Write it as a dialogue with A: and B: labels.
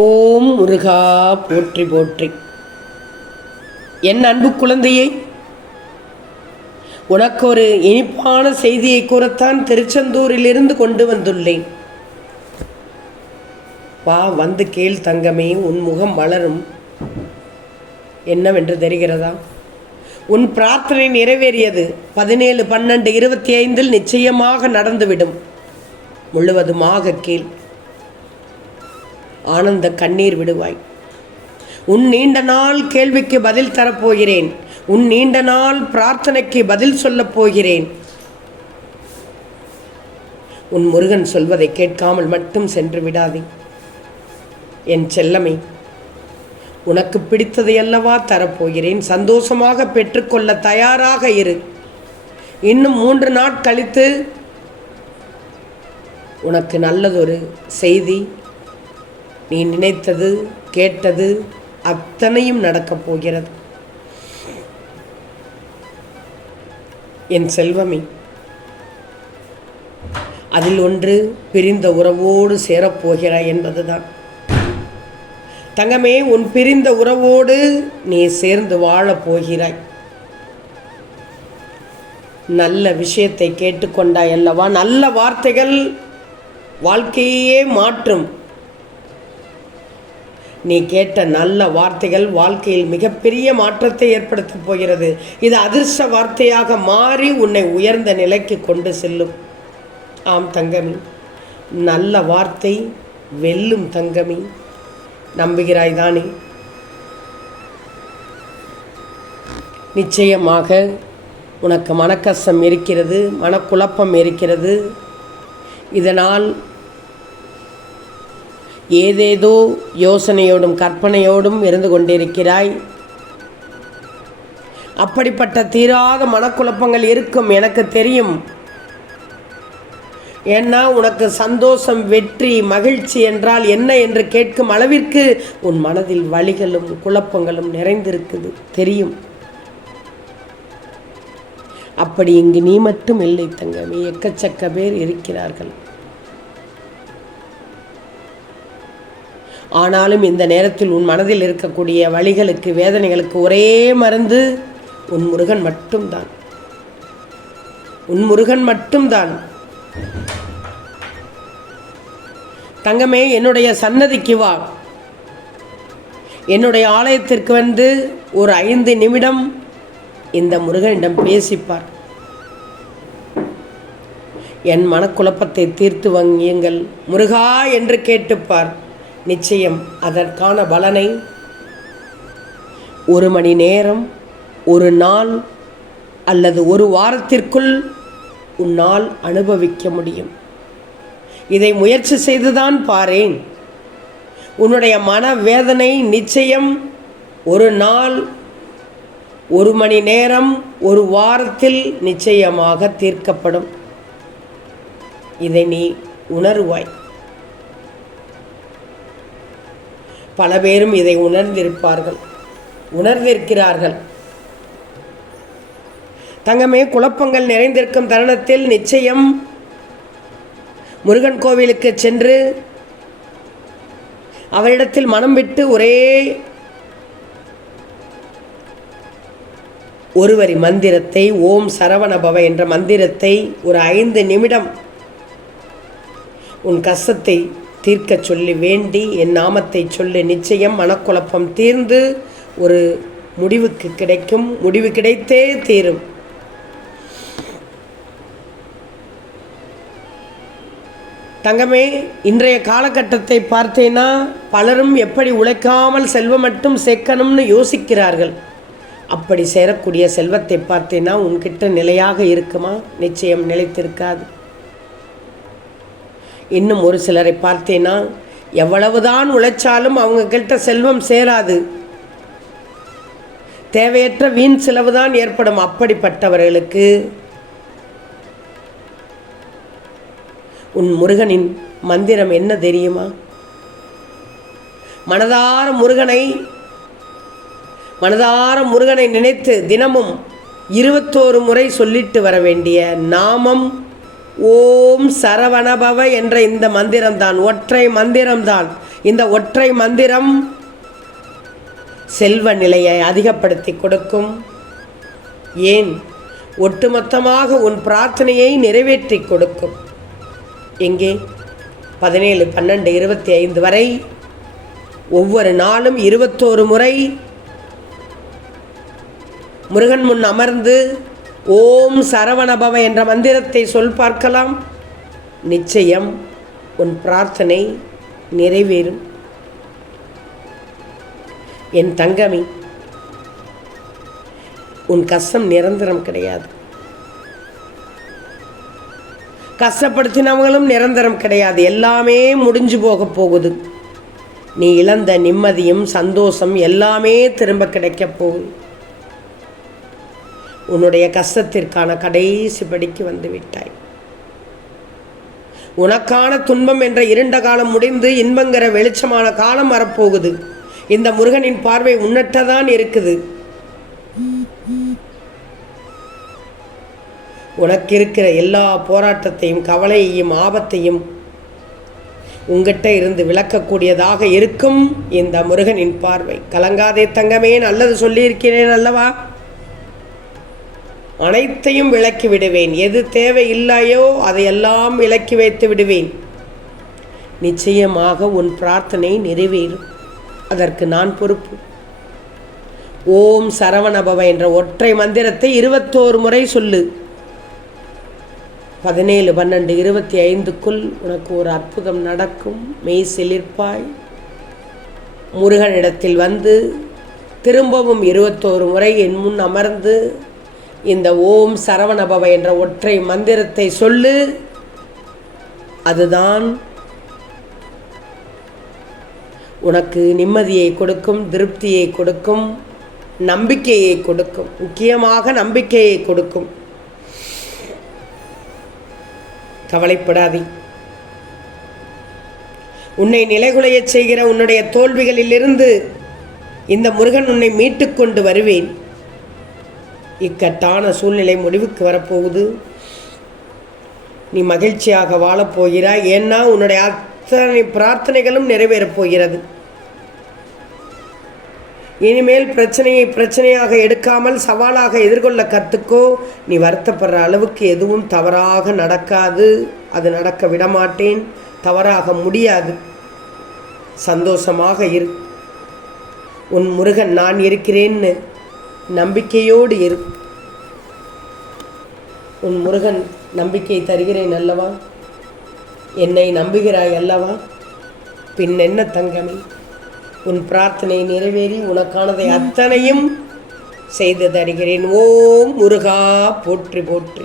A: ஓம் முருகா போற்றி போற்றி. என் அன்பு குழந்தையே உனக்கு ஒரு இனிப்பான செய்தியை கூறத்தான் திருச்செந்தூரிலிருந்து கொண்டு வந்துள்ளேன். வா வந்து கேள் தங்கமே உன் முகம் வளரும். என்னவென்று தெரிகிறதா? உன் பிரார்த்தனை நிறைவேறியது. பதினேழு பன்னெண்டு இருபத்தி ஐந்தில் நிச்சயமாக நடந்துவிடும். முழுவதுமாக கேள். ஆனந்த கண்ணீர் விடுவாய். உன் நீண்ட நாள் கேள்விக்கு பதில் தரப்போகிறேன். உன் நீண்ட நாள் பிரார்த்தனைக்கு பதில் சொல்லப் போகிறேன். உன் முருகன் சொல்வதை கேட்காமல் மட்டும் சென்று விடாதே. என் செல்லமே உனக்கு பிடித்ததை அல்லவா தரப்போகிறேன். சந்தோஷமாக பெற்றுக்கொள்ள தயாராக இரு. இன்னும் மூன்று நாட்கழித்து உனக்கு நல்லதொரு செய்தி நீ நினைத்தது கேட்டது அத்தனையும் நடக்கப் போகிறது. என் செல்வமே அதில் ஒன்று பிரிந்த உறவோடு சேரப்போகிறாய் என்பதுதான். தங்கமே உன் பிரிந்த உறவோடு நீ சேர்ந்து வாழப் போகிறாய். நல்ல விஷயத்தை கேட்டுக்கொண்டாய் அல்லவா? நல்ல வார்த்தைகள் வாழ்க்கையே மாற்றும். நீ கேட்ட நல்ல வார்த்தைகள் வாழ்க்கையில் மிகப்பெரிய மாற்றத்தை ஏற்படுத்தப் போகிறது. இது அதிர்ஷ்ட வார்த்தையாக மாறி உன்னை உயர்ந்த நிலைக்கு கொண்டு செல்லும். ஆம் தங்கமி நல்ல வார்த்தை வெல்லும் தங்கமி நம்புகிறாய் தானே? நிச்சயமாக உனக்கு மனக்கஷ்டம் இருக்கிறது மனக்குழப்பம் இருக்கிறது. இதனால் ஏதேதோ யோசனையோடும் கற்பனையோடும் இருந்து கொண்டிருக்கிறாய். அப்படிப்பட்ட தீராத மனக்குழப்பங்கள் இருக்கும் எனக்கு தெரியும். ஏன்னா உனக்கு சந்தோஷம் வெற்றி மகிழ்ச்சி என்றால் என்ன என்று கேட்கும் அளவிற்கு உன் மனதில் வழிகளும் குழப்பங்களும் நிறைந்திருக்குது தெரியும். அப்படி இங்கு நீ மட்டும் இல்லை தங்கமே எக்கச்சக்க பேர் இருக்கிறார்கள். ஆனாலும் இந்த நேரத்தில் உன் மனதில் இருக்கக்கூடிய வழிகளுக்கு வேதனைகளுக்கு ஒரே மருந்து உன் முருகன் மட்டும்தான். உன் முருகன் மட்டும்தான். தங்கமே என்னுடைய சன்னதிக்கு வா. என்னுடைய ஆலயத்திற்கு வந்து ஒரு ஐந்து நிமிடம் இந்த முருகனிடம் பேசிப்பார். என் மனக்குழப்பத்தை தீர்த்து வங்கியுங்கள். முருகா என்று கேட்டுப்பார். நிச்சயம் அதற்கான பலனை. ஒரு மணி நேரம் ஒரு நாள் அல்லது ஒரு வாரத்திற்குள் உன்னால் அனுபவிக்க முடியும். இதை முயற்சி செய்துதான் பாரேன். உன்னுடைய மன வேதனை நிச்சயம் ஒரு நாள் ஒரு மணி நேரம் ஒரு வாரத்தில் நிச்சயமாக தீர்க்கப்படும். இதை நீ உணருவாய். பல பேரும் இதை உணர்ந்திருப்பார்கள். உணர்ந்திருக்கிறார்கள். தங்கமே குழப்பங்கள் நிறைந்திருக்கும் தருணத்தில் நிச்சயம் முருகன் கோவிலுக்கு சென்று அவரிடத்தில் மனம் விட்டு ஒரே ஒருவரி மந்திரத்தை ஓம் சரவணபவ என்ற மந்திரத்தை ஒரு ஐந்து நிமிடம் உன் கஷ்டத்தை தீர்க்கச் சொல்லி வேண்டி என் நாமத்தை சொல்லி நிச்சயம் மனக்குழப்பம் தீர்ந்து ஒரு முடிவுக்கு கிடைக்கும். முடிவு கிடைத்தே தீரும். தங்கமே இன்றைய காலகட்டத்தை பார்த்தேன்னா பலரும் எப்படி உழைக்காமல் செல்வம் மட்டும் சேர்க்கணும்னு யோசிக்கிறார்கள். அப்படி சேரக்கூடிய செல்வத்தை பார்த்தேன்னா உன்கிட்ட நிலையாக இருக்குமா? நிச்சயம் நிலைத்திருக்காது. இன்னும் ஒரு சிலரை பார்த்தேன்னா எவ்வளவுதான் உழைச்சாலும் அவங்கக்கிட்ட செல்வம் சேராது. தேவையற்ற வீண் செலவுதான் ஏற்படும் அப்படிப்பட்டவர்களுக்கு. உன் முருகனின் மந்திரம் என்ன தெரியுமா? மனதார முருகனை மனதார முருகனை நினைத்து தினமும் இருபத்தோரு முறை சொல்லிட்டு வர வேண்டிய நாமம் ஓம் சரவணபவ என்ற இந்த மந்திரம்தான். ஒற்றை மந்திரம்தான். இந்த ஒற்றை மந்திரம் செல்வ நிலையை அதிகப்படுத்தி கொடுக்கும். ஏன்? ஒட்டுமொத்தமாக உன் பிரார்த்தனையை நிறைவேற்றி கொடுக்கும். எங்கே பதினேழு பன்னெண்டு இருபத்தி ஐந்து வரை ஒவ்வொரு நாளும் இருபத்தோரு முறை முருகன் முன் அமர்ந்து ஓம் சரவணபவ என்ற மந்திரத்தை சொல் பார்க்கலாம். நிச்சயம் உன் பிரார்த்தனை நிறைவேறும். என் தங்கமி உன் கஷ்டம் நிரந்தரம் கிடையாது. கஷ்டப்படுத்தினவங்களும் நிரந்தரம் கிடையாது. எல்லாமே முடிஞ்சு போக போகுது. நீ இழந்த நிம்மதியும் சந்தோஷம் எல்லாமே திரும்ப கிடைக்கப் போகுது. உன்னுடைய கஷ்டத்திற்கான கடைசி படிக்கு வந்து விட்டாய். உனக்கான துன்பம் என்ற இருண்ட காலம் முடிந்து இன்பங்கிற வெளிச்சமான காலம் வரப்போகுது. இந்த முருகனின் பார்வை உன்னட்டதான் இருக்குது. உனக்கு இருக்கிற எல்லா போராட்டத்தையும் கவலையையும் ஆபத்தையும் உங்ககிட்ட இருந்து விளக்கக்கூடியதாக இருக்கும் இந்த முருகனின் பார்வை. கலங்காதே தங்கமே நல்லது சொல்லியிருக்கிறேன் அல்லவா? அனைத்தையும் விளக்கி விடுவேன். எது தேவையில்லையோ அதையெல்லாம் விலக்கி வைத்து விடுவேன். நிச்சயமாக உன் பிரார்த்தனை நிறைவேறும். அதற்கு நான் பொறுப்பு. ஓம் சரவணபவ என்ற ஒற்றை மந்திரத்தை இருபத்தோரு முறை சொல்லு. பதினேழு பன்னெண்டு இருபத்தி ஐந்துக்குள் உனக்கு ஒரு அற்புதம் நடக்கும். மெய் சிலிர்ப்பாய் முருகனிடத்தில் வந்து திரும்பவும் இருபத்தோரு முறை என் முன் அமர்ந்து இந்த ஓம் சரவணபவ என்ற ஒற்றை மந்திரத்தை சொல்லு. அதுதான் உனக்கு நிம்மதியை கொடுக்கும் திருப்தியை கொடுக்கும் நம்பிக்கையை கொடுக்கும் முக்கியமாக நம்பிக்கையை கொடுக்கும். கவலைப்படாதே. உன்னை நிலைகுலையச் செய்கிற உன்னுடைய தோல்விகளிலிருந்து இந்த முருகன் உன்னை மீட்டுக்கொண்டு வருவேன். இக்கட்டான சூழ்நிலை முடிவுக்கு வரப்போகுது. நீ மகிழ்ச்சியாக வாழப்போகிறாய். ஏன்னா உன்னுடைய அத்தனை பிரார்த்தனைகளும் நிறைவேறப் போகிறது. இனிமேல் பிரச்சனையை பிரச்சனையாக எடுக்காமல் சவாலாக எதிர்கொள்ள கற்றுக்கோ நீ வருத்தப்படுற அளவுக்கு எதுவும் தவறாக நடக்காது. அது நடக்க விடமாட்டேன். தவறாக முடியாது. சந்தோஷமாக இரு. உன் முருகன் நான் இருக்கிறேன்னு நம்பிக்கையோடு இரு. உன் முருகன் நம்பிக்கை தருகிறேன் அல்லவா? என்னை நம்புகிறாய் அல்லவா? பின் என்ன தங்கமே? உன் பிரார்த்தனை நிறைவேறி உனக்கானதை அத்தனையும் செய்து தருகிறேன். ஓம் முருகா போற்றி போற்றி.